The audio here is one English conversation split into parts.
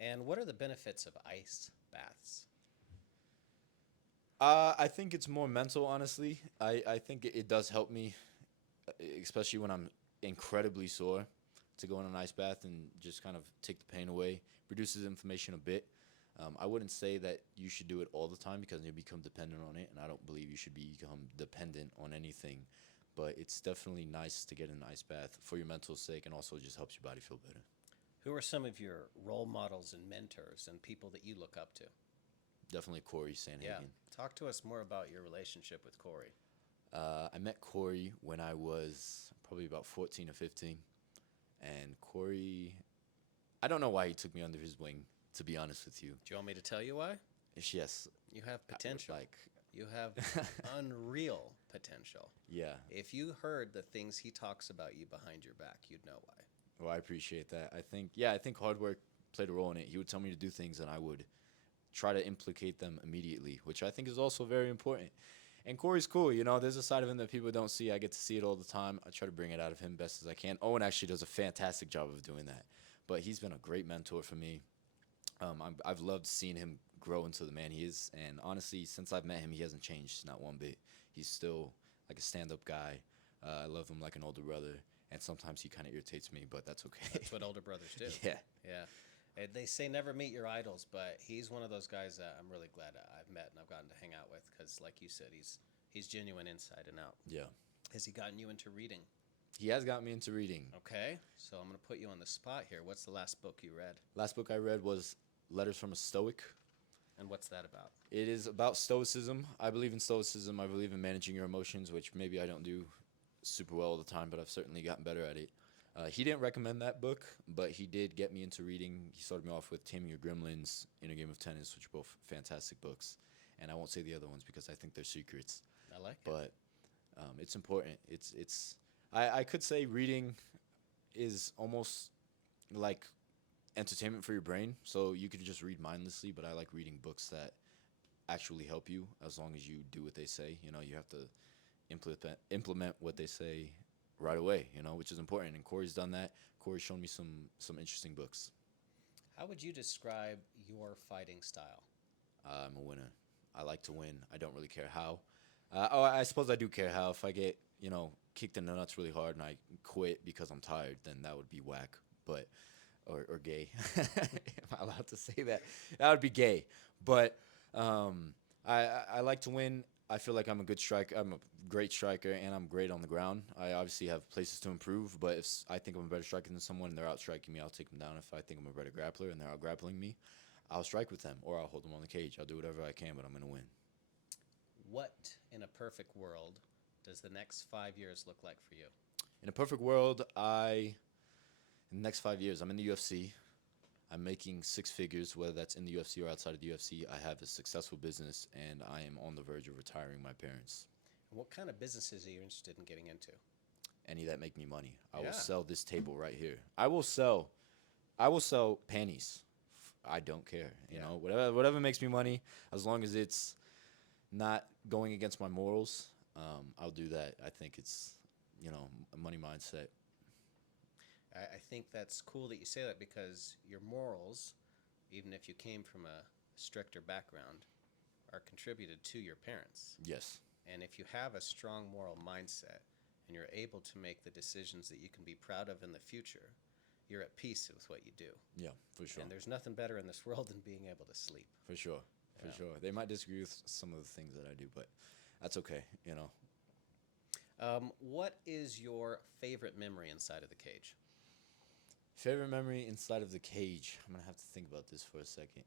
And what are the benefits of ice baths? I think it's more mental, honestly. I think it does help me, especially when I'm incredibly sore, to go in an ice bath and just kind of take the pain away. Reduces inflammation a bit. I wouldn't say that you should do it all the time because you become dependent on it, and I don't believe you should become dependent on anything. But it's definitely nice to get in an ice bath for your mental sake, and also just helps your body feel better. Who are some of your role models and mentors and people that you look up to? Definitely Cory Yeah. Sandhagen. Talk to us more about your relationship with Cory. I met Cory when I was probably about 14 or 15, and Cory, I don't know why he took me under his wing. To be honest with you, Do you want me to tell you why? yes, You have I would potential. like, You have unreal potential. yeah. If you heard the things he talks about you behind your back, you'd know why. Well, I appreciate that. I think hard work played a role in it. He would tell me to do things, and I would try to implicate them immediately, which I think is also very important. And Corey's cool, you know. There's a side of him that people don't see. I get to see it all the time. I try to bring it out of him best as I can. Owen actually does a fantastic job of doing that, but he's been a great mentor for me. I've loved seeing him grow into the man he is, and honestly, since I've met him, he hasn't changed not one bit. He's still like a stand-up guy. I love him like an older brother, and sometimes he kind of irritates me, but that's okay. That's what older brothers do. Yeah, Yeah. They say never meet your idols, but he's one of those guys that I'm really glad I've met and I've gotten to hang out with because, like you said, he's genuine inside and out. yeah. Has he gotten you into reading? He has got me into reading. Okay, so I'm going to put you on the spot here. What's the last book you read? Last book I read was Letters from a Stoic. And what's that about? It is about stoicism. I believe in stoicism. I believe in managing your emotions, which maybe I don't do super well all the time, but I've certainly gotten better at it. He didn't recommend that book, but he did get me into reading. He started me off with Taming Your Gremlins, In a Game of Tennis, which are both fantastic books. And I won't say the other ones because I think they're secrets. I like it. But it's important. I could say reading is almost like entertainment for your brain. So you could just read mindlessly, but I like reading books that actually help you as long as you do what they say. You know, you have to implement what they say right away, you know, which is important. And Corey's done that. Corey's shown me some interesting books. How would you describe your fighting style? I'm a winner. I like to win. I don't really care how. I suppose I do care how. If I get, kicked in the nuts really hard and I quit because I'm tired, then that would be whack. But or gay. Am I allowed to say that? That would be gay. But I like to win. I feel like I'm a good striker. I'm a great striker, and I'm great on the ground. I obviously have places to improve, but if I think I'm a better striker than someone and they're out striking me, I'll take them down. If I think I'm a better grappler and they're out grappling me, I'll strike with them or I'll hold them on the cage. I'll do whatever I can, but I'm going to win. What, in a perfect world, does the next 5 years look like for you? In a perfect world, in the next 5 years, I'm in the UFC. I'm making six figures, whether that's in the UFC or outside of the UFC. I have a successful business, and I am on the verge of retiring my parents. And what kind of businesses are you interested in getting into? Any that make me money. I Yeah. will sell this table right here. I will sell panties. I don't care. You Yeah. know, whatever makes me money, as long as it's not going against my morals, I'll do that. I think it's, a money mindset. I think that's cool that you say that because your morals, even if you came from a stricter background, are contributed to your parents. Yes, And if you have a strong moral mindset and you're able to make the decisions that you can be proud of in the future, you're at peace with what you do. yeah, for sure, And there's nothing better in this world than being able to sleep. for sure, for Yeah. sure. They might disagree with some of the things that I do, but that's okay. What is your favorite memory inside of the cage? Favorite memory inside of the cage. I'm gonna have to think about this for a second.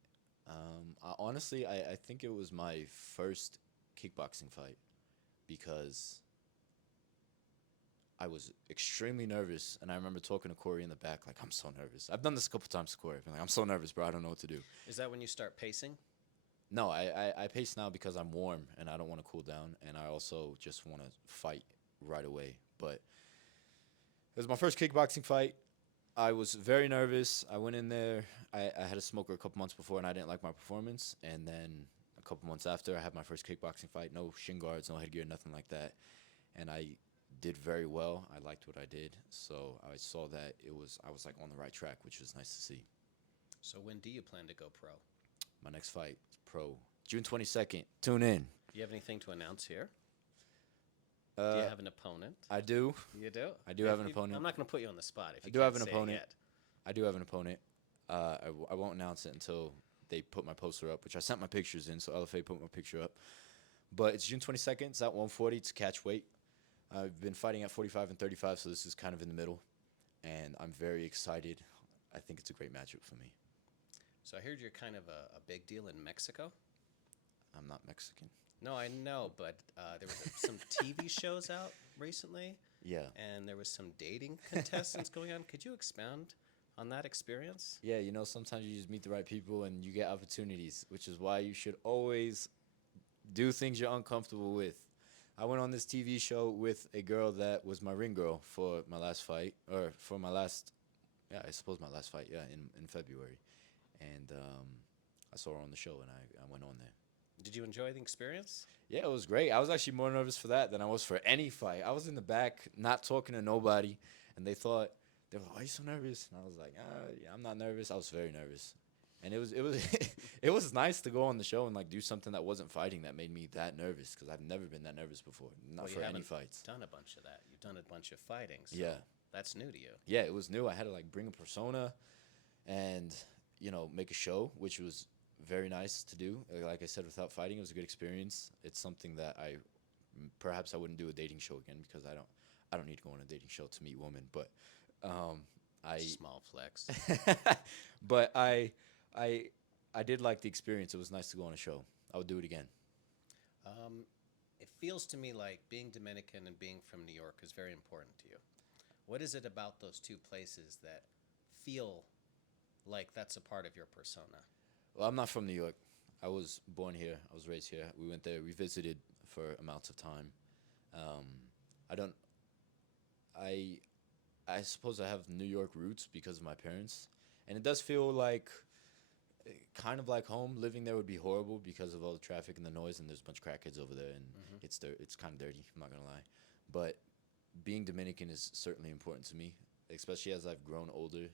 Honestly, I think it was my first kickboxing fight because I was extremely nervous, and I remember talking to Cory in the back, like, I'm so nervous. I've done this a couple times to Cory. I've been like, I'm so nervous, bro. I don't know what to do. Is that when you start pacing? No, I pace now because I'm warm and I don't want to cool down, and I also just want to fight right away. But it was my first kickboxing fight. I was very nervous. I went in there. I had a smoker a couple months before, and I didn't like my performance. And then a couple months after, I had my first kickboxing fight. No shin guards, no headgear, nothing like that. And I did very well. I liked what I did. So I saw that I was like on the right track, which was nice to see. So when do you plan to go pro? My next fight is pro. June 22nd. Tune in. Do you have anything to announce here? Do Uh, you have an opponent? I do. You do? I do have an opponent. I'm not going to put you on the spot if I you do can't have an say it opponent. yet. I do have an opponent. I won't announce it until they put my poster up, which I sent my pictures in, so LFA put my picture up. But it's June 22nd. It's at 140. It's catch weight. I've been fighting at 45 and 35, so this is kind of in the middle. And I'm very excited. I think it's a great matchup for me. So I heard you're kind of a big deal in Mexico. I'm not Mexican. No, I know, but there was some TV shows out recently, Yeah. and there was some dating contestants going on. Could you expound on that experience? Yeah, you know, sometimes you just meet the right people and you get opportunities, which is why you should always do things you're uncomfortable with. I went on this TV show with a girl that was my ring girl for my last fight, or for my last, yeah, I suppose my last fight, yeah, in February. And I saw her on the show and I went on there. Did you enjoy the experience? Yeah, it was great. I was actually more nervous for that than I was for any fight. I was in the back, not talking to nobody, and they were like, "Why are you so nervous?" And I was like, yeah, I'm not nervous. I was very nervous, and it was it was nice to go on the show and like do something that wasn't fighting that made me that nervous, because I've never been that nervous before, not Well, for you any haven't fights. done a bunch of that. You've done a bunch of fighting. So Yeah, that's new to you. yeah, it was new. I had to like bring a persona, and make a show, which was very nice to do. Like I said, without fighting, it was a good experience. It's something that perhaps I wouldn't do a dating show again, because I don't need to go on a dating show to meet women. But Small flex. but I did like the experience. It was nice to go on a show. I would do it again. It feels to me like being Dominican and being from New York is very important to you. What is it about those two places that feel like that's a part of your persona? Well, I'm not from New York. I was born here. I was raised here. We went there. We visited for amounts of time. I suppose I have New York roots because of my parents, and it does feel like kind of like home. Living there would be horrible because of all the traffic and the noise, and there's a bunch of crackheads over there, and it's kind of dirty. I'm not gonna lie, but being Dominican is certainly important to me, especially as I've grown older,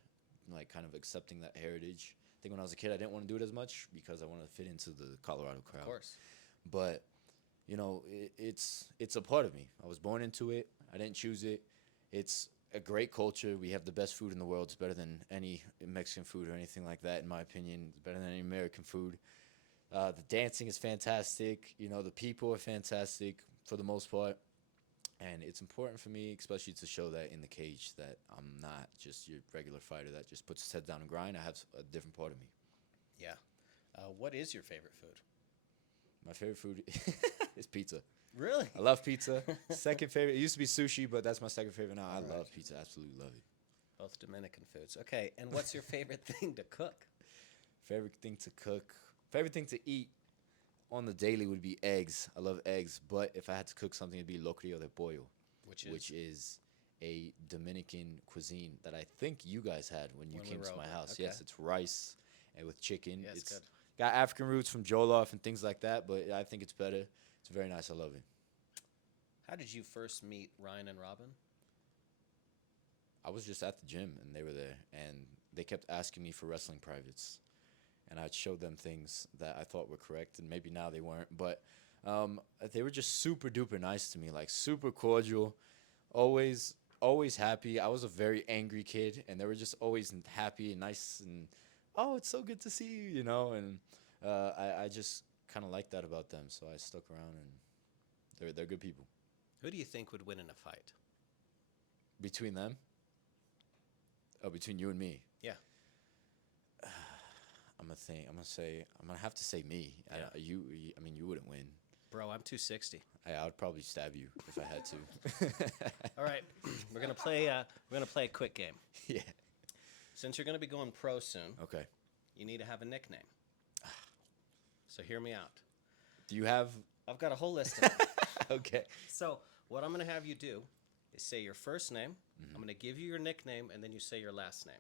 like kind of accepting that heritage. I think when I was a kid, I didn't want to do it as much because I wanted to fit into the Colorado crowd. Of course. But it's a part of me. I was born into it. I didn't choose it. It's a great culture. We have the best food in the world. It's better than any Mexican food or anything like that, in my opinion. It's better than any American food. The dancing is fantastic. The people are fantastic for the most part. And it's important for me, especially to show that in the cage, that I'm not just your regular fighter that just puts his head down and grind. I have a different part of me. Yeah. What is your favorite food? My favorite food is pizza. Really? I love pizza. Second favorite, it used to be sushi, but that's my second favorite now. I love pizza. Absolutely love it. Both Dominican foods. Okay, and what's your favorite thing to cook? Favorite thing to cook? Favorite thing to eat on the daily would be eggs. I love eggs, but if I had to cook something, it'd be locrio de pollo, which is a Dominican cuisine that I think you guys had when you came to my house. Okay. Yes, it's rice and with chicken. Yeah, it's good. Got African roots from Jollof and things like that, but I think it's better. It's very nice. I love it. How did you first meet Ryan and Robin? I was just at the gym, and they were there, and they kept asking me for wrestling privates, and I'd show them things that I thought were correct, and maybe now they weren't, but they were just super duper nice to me, like super cordial, always happy. I was a very angry kid, and they were just always happy and nice, and oh, it's so good to see you, and I just kind of like that about them, so I stuck around, and they're good people. Who do you think would win in a fight? Between them? Oh, between you and me? Yeah. I'm gonna have to say me. Yeah. You wouldn't win. Bro, I'm 260. I would probably stab you if I had to. All right, we're gonna play a quick game. Yeah. Since you're gonna be going pro soon, Okay. you need to have a nickname. So hear me out. Do you have? I've got a whole list of them. Okay. So what I'm gonna have you do is say your first name. I'm gonna give you your nickname, and then you say your last name.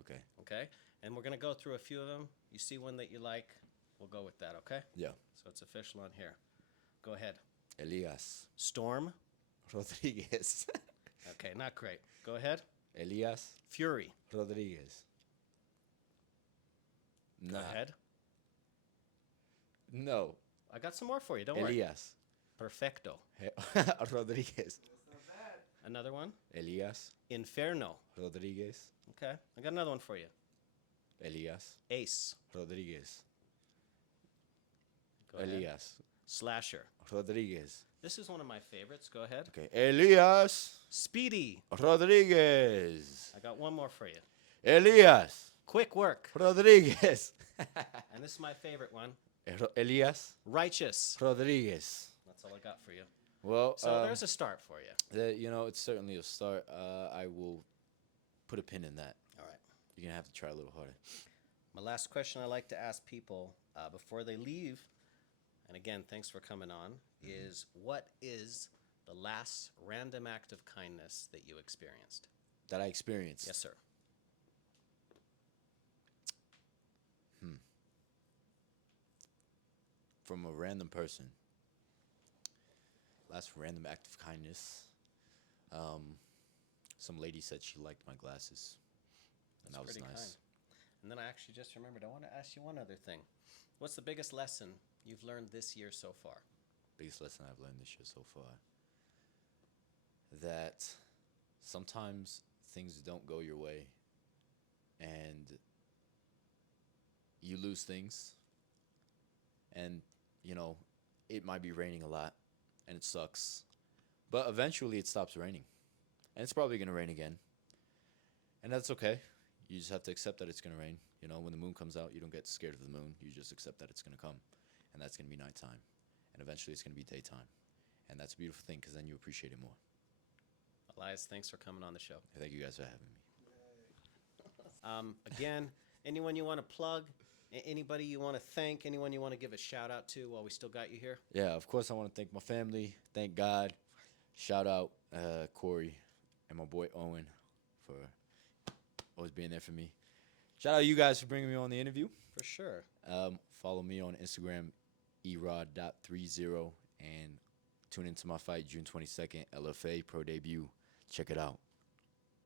Okay. Okay? And we're gonna go through a few of them. You see one that you like, we'll go with that. Okay? Yeah. So it's official on here. Go ahead. Elias Storm. Rodriguez. Okay, not great. Go ahead. Elias Fury. Rodriguez. Go Nah. ahead. No. I got some more for you. Don't worry. Elias. Perfecto. Rodriguez. Another one. Elias Inferno. Rodriguez. Okay. I got another one for you. Elias Ace. Rodriguez. Go ahead. Elias Slasher. Rodriguez. This is one of my favorites. Go ahead. Okay. Elias Speedy. Rodriguez. I got one more for you. Elias Quick work. Rodriguez. And this is my favorite one. Elias Righteous. Rodriguez. That's all I got for you. Well, So there's a start for you. you know, it's certainly a start. I will put a pin in that. All right. You're gonna have to try a little harder. My last question I like to ask people before they leave, and again, thanks for coming on, is what is the last random act of kindness that you experienced? That I experienced. Yes, sir. From a random person. Last random act of kindness. Some lady said she liked my glasses, and that was pretty nice. kind. And then I actually just remembered, I want to ask you one other thing. What's the biggest lesson you've learned this year so far? Biggest lesson I've learned this year so far. That sometimes things don't go your way, and you lose things, and you know, it might be raining a lot, and it sucks, but eventually it stops raining, and it's probably gonna rain again, and that's okay. You just have to accept that it's gonna rain. You know, when the moon comes out, you don't get scared of the moon. You just accept that it's gonna come, and that's gonna be nighttime, and eventually it's gonna be daytime, and that's a beautiful thing because then you appreciate it more. Elias, thanks for coming on the show. Thank you guys for having me. Again, anyone you want to plug, anybody you want to thank, anyone you want to give a shout out to while we still got you here? Yeah, of course I want to thank my family. Thank God. Shout out Cory and my boy Owen for always being there for me. Shout out you guys for bringing me on the interview. For sure. Follow me on Instagram, erod.30, and tune into my fight June 22nd, LFA Pro Debut. Check it out.